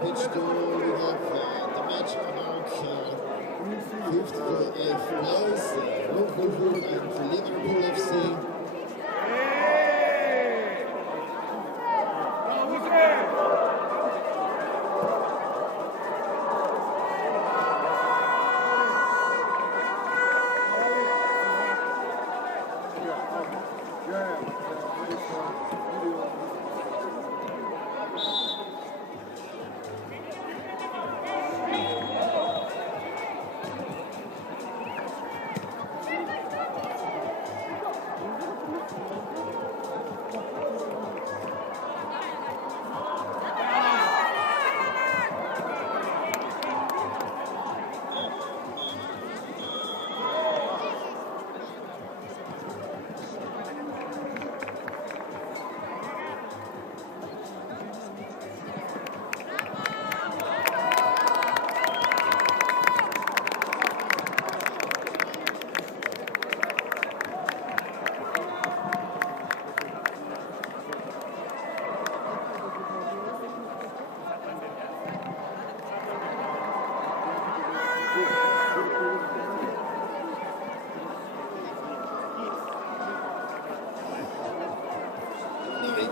the pitch to have the match mark 5th to 8th place, Liverpool and Liverpool FC.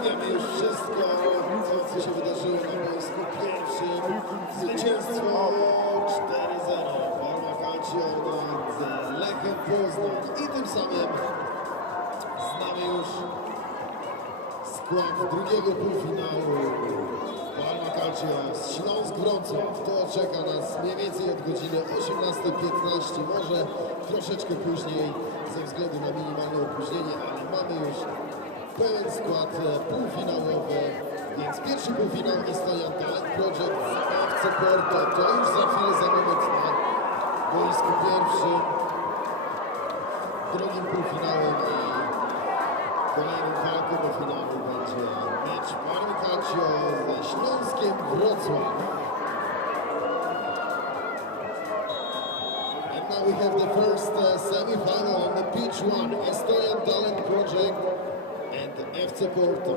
Wiemy już wszystko, co się wydarzyło na boisku pierwszym. Zwycięstwo 4-0. Parma Calcio nad Lechem Poznań. I tym samym znamy już skład drugiego półfinału. Parma Calcio z Śląsk Wrocław. To czeka nas mniej więcej od godziny 18:15. Może troszeczkę później ze względu na minimalne opóźnienie, ale mamy już pełen skład półfinałowy, więc pierwszy półfinał Estonian Talent Project z FC Porto, to już za chwilę, za moment na boisku pierwszym. Drugim półfinałem i kolejnym walką o finału będzie mecz Parmy Calcio ze Śląskiem Wrocław. And now we have the first semi-final on the pitch one, Estonian Talent Project and FC Porto.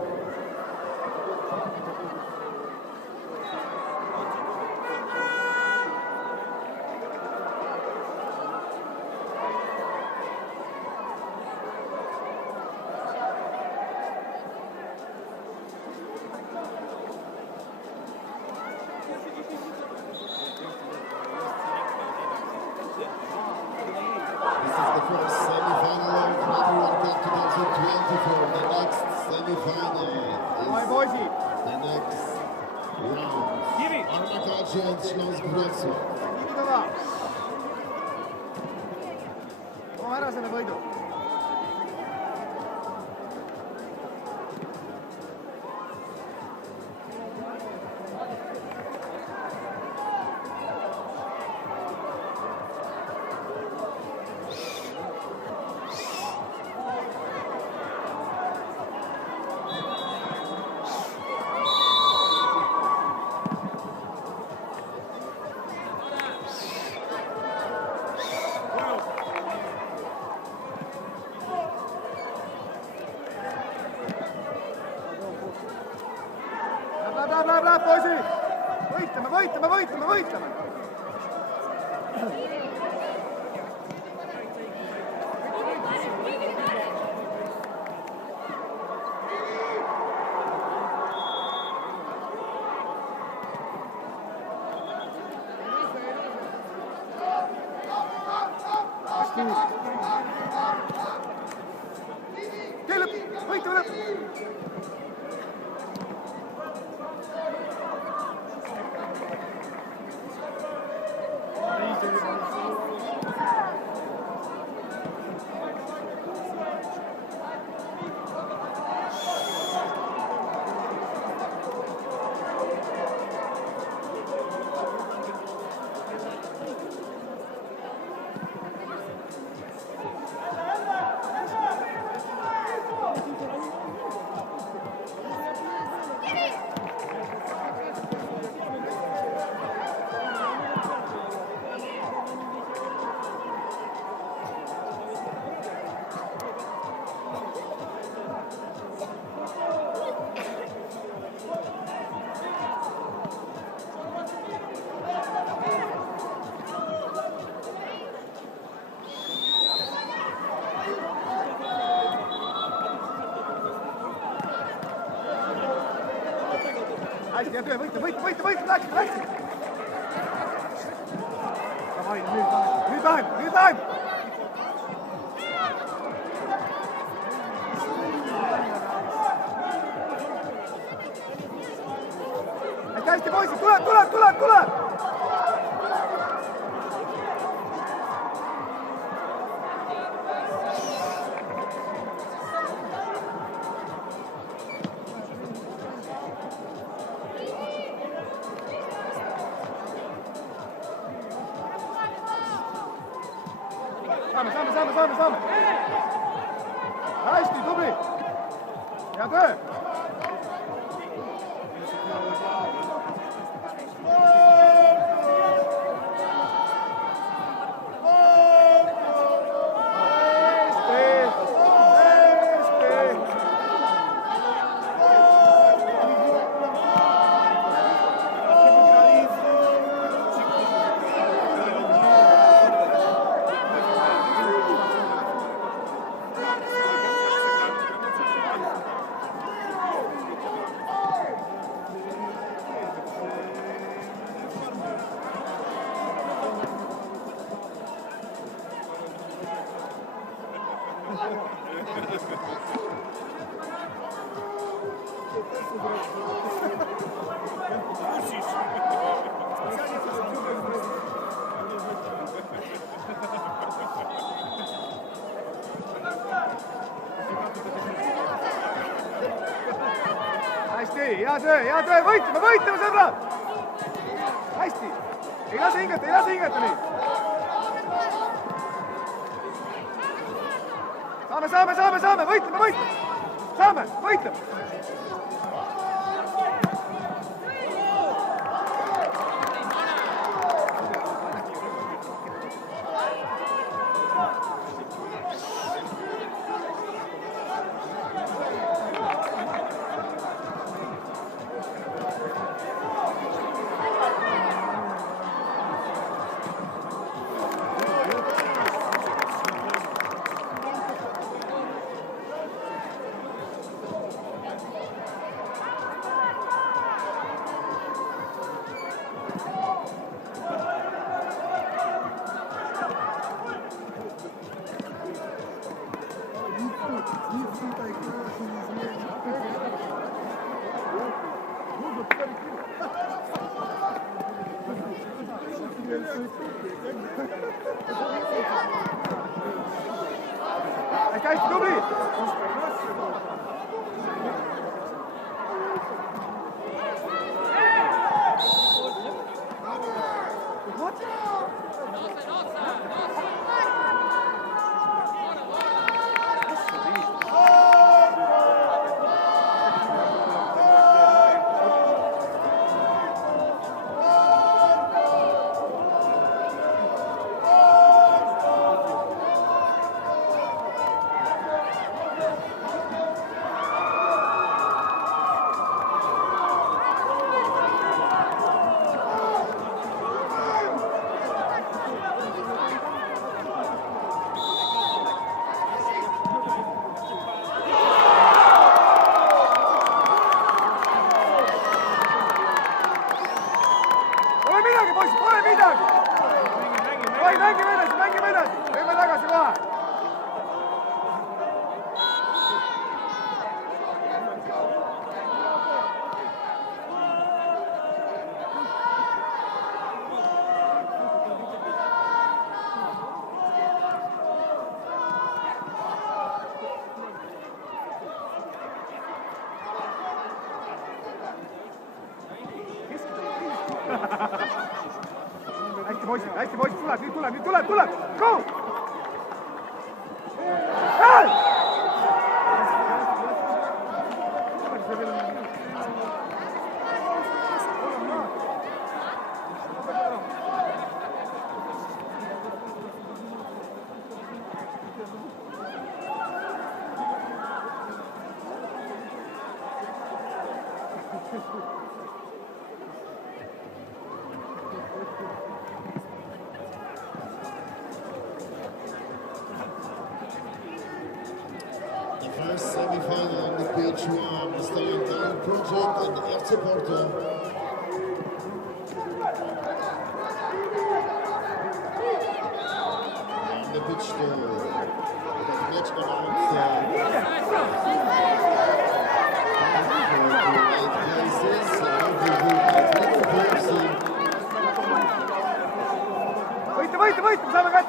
This is the first semi-final of Rugby World Cup 2024. The next semi-final is the next round. Parma Calcio and Śląsk Wrocław. Ahora se me voy. Bla bla, poisid! Võitleme! Võitleme! hästi, hea töö, võita, läks! Davai, nüüd aeg! Hästi, poisid, tuleb! Saame! Hästi, tubli! Hea töö! Hästi, hea töö, võitleme, sõbrad! Hästi, ei lase hingata nii! Saame, võitleme! Saame, võitleme! Hästi, tubli! Mängime edasi, teeme tagasi kohe. Hästi poisid, nüüd tuleb, go! First semi-final on the pitch one, the Stallion Talent Project and FC Porto. On the pitch two, mecz gorący. Võitle, saame kätte!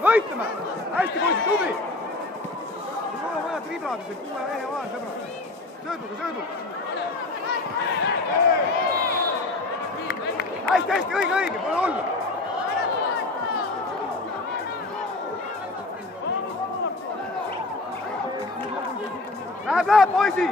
Võitleme! Hästi poisid, tubli! Ei ole vaja triblada, see 6 mehe vahel, sõbra. Sööduga! Hästi, õige, pole hullu! Läheb, poisi!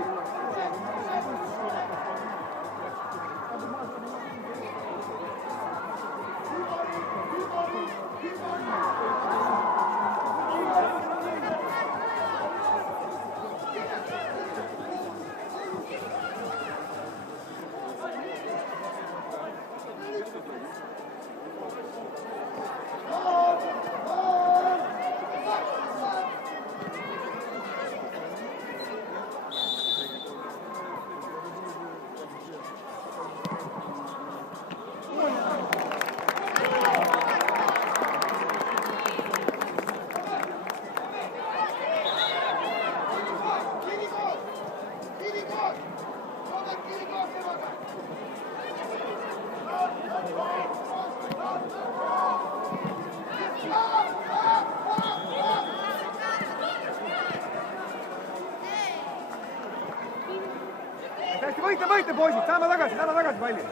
Võitle, poisid, saame tagasi palli.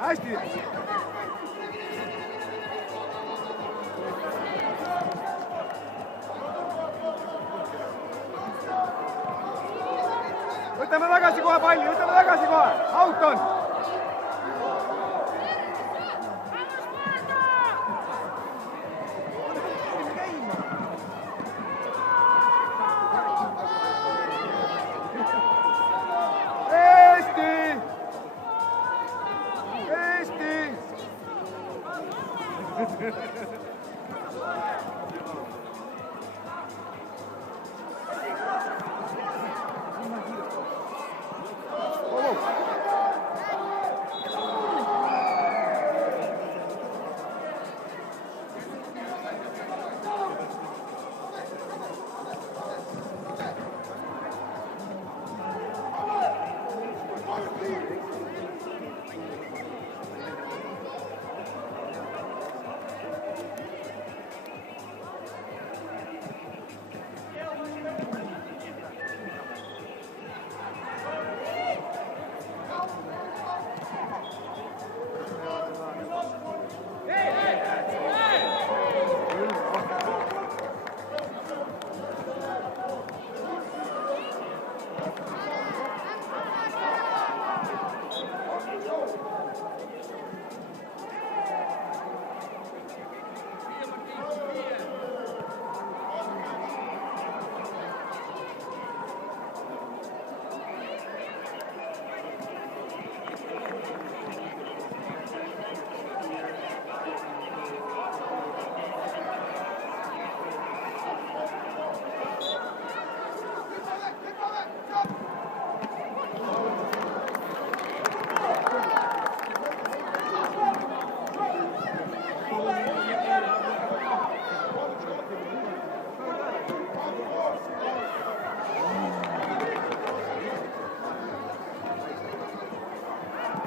Hästi. Võtame tagasi kohe palli, out on.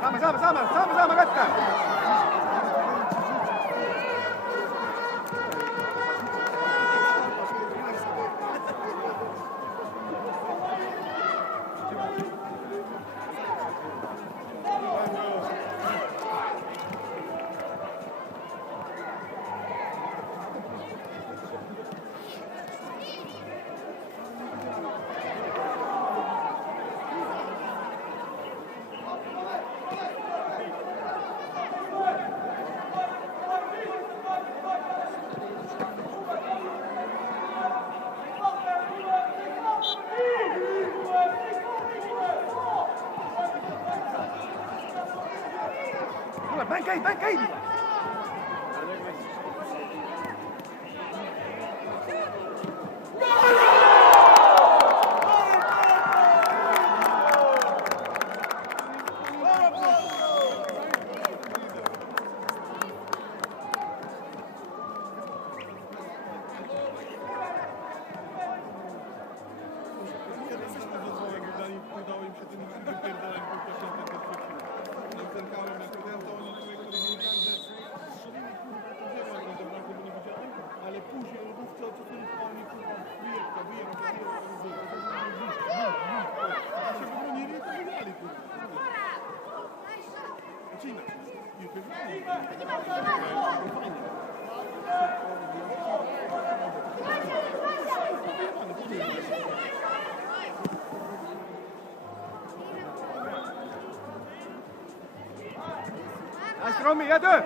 Sama, Gatka! Bankaj! Ale później lodówce, co tu pani kurwa się wybronili i to wygrali kurwa. Znaczy inaczej. I wygrali. Nice, Romy, jedę!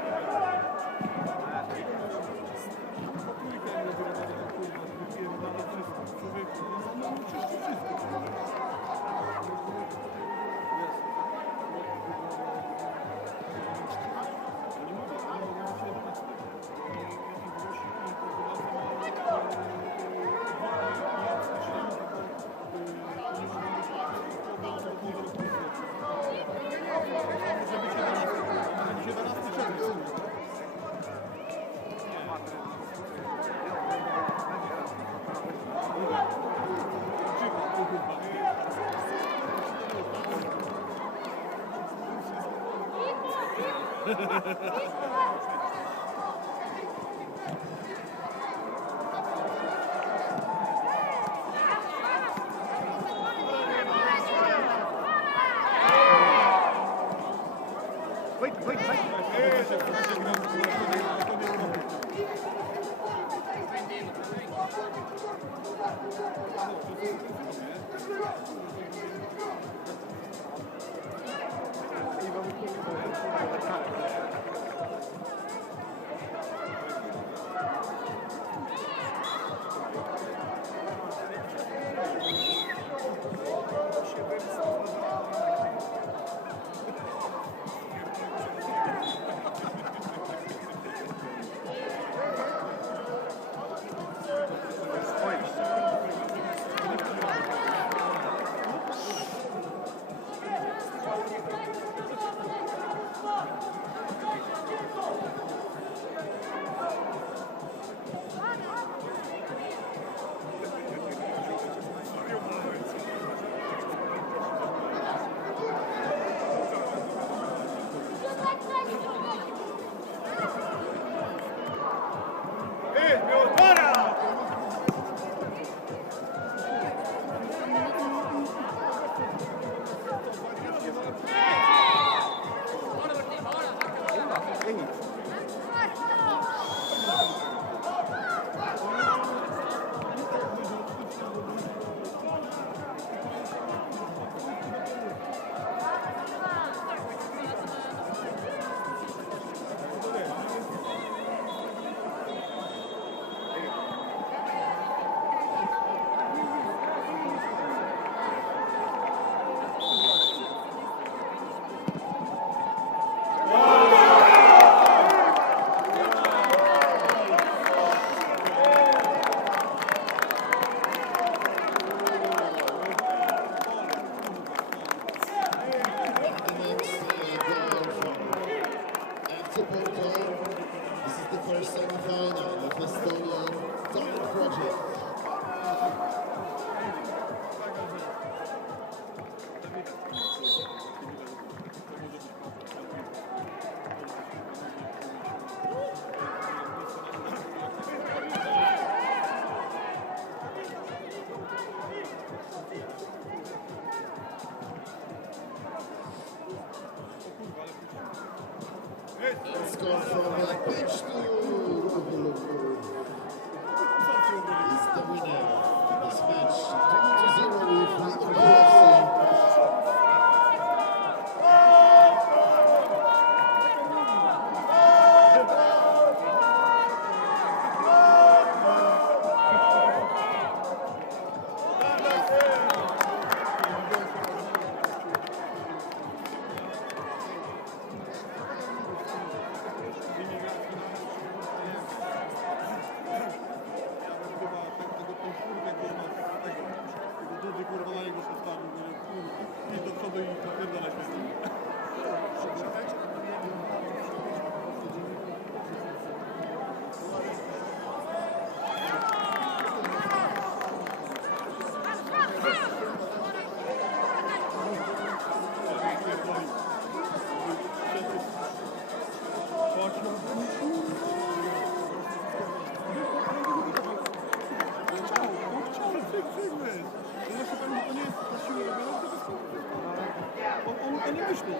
Score from pitch to is the winner of this match. 2-0 with Liverpool FC. On nie myśli.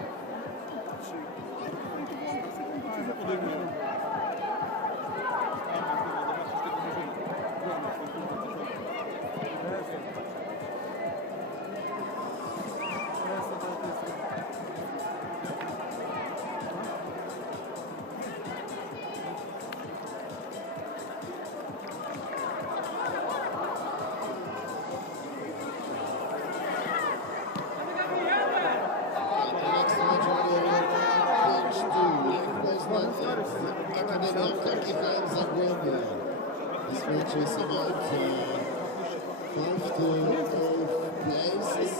Akademia KGHM Zagłębie. This match is about 5 to 12 places.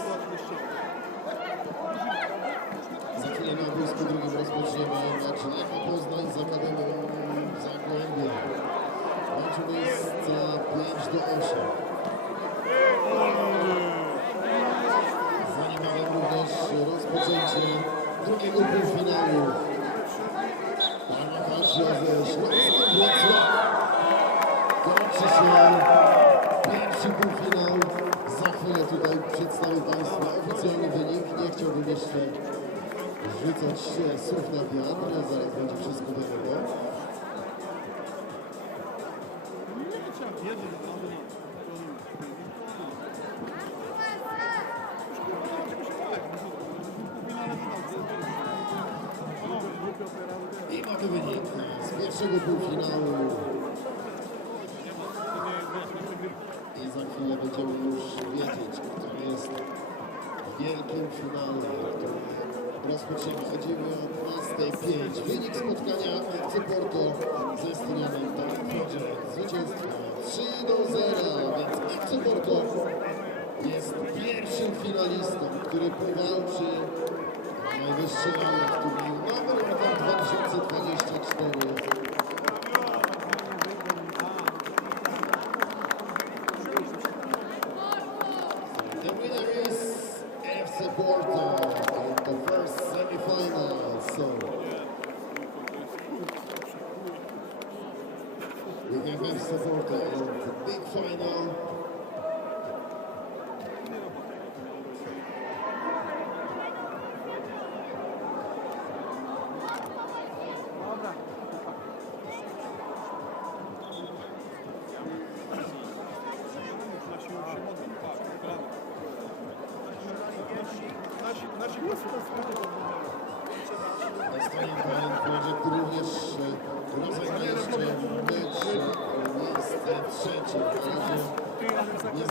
Za chwilę na boisku drugim rozpoczniemy mecz Lecha Poznań z Akademią Zagłębie. Mecz jest 5 do 8. Za niebawem również rozpoczęcie drugiego półfinału. Walka ze Śląskiem Wrocław. Kończy się pierwszy półfinał. Za chwilę tutaj przedstawię Państwu oficjalny wynik. Nie chciałbym jeszcze rzucać słów na wiatr, ale zaraz będzie wszystko wiadomo. I mamy wynik z pierwszego półfinału. I za chwilę będziemy już wiedzieć, kto jest w wielkim finale, który rozpoczniemy o 19:05. Wynik spotkania FC Porto ze Stylianem Tankwodzie. Zwycięstwo 3-0, więc FC Porto jest pierwszym finalistą, który powalczy najwyższy rang w turnieju Number 2024. The winner is FC Porto in the first semi-final. So we have FC Porto in the big final. Na stronie Projekt również rozegra jeszcze mecz miejsce trzecie. Na razie nie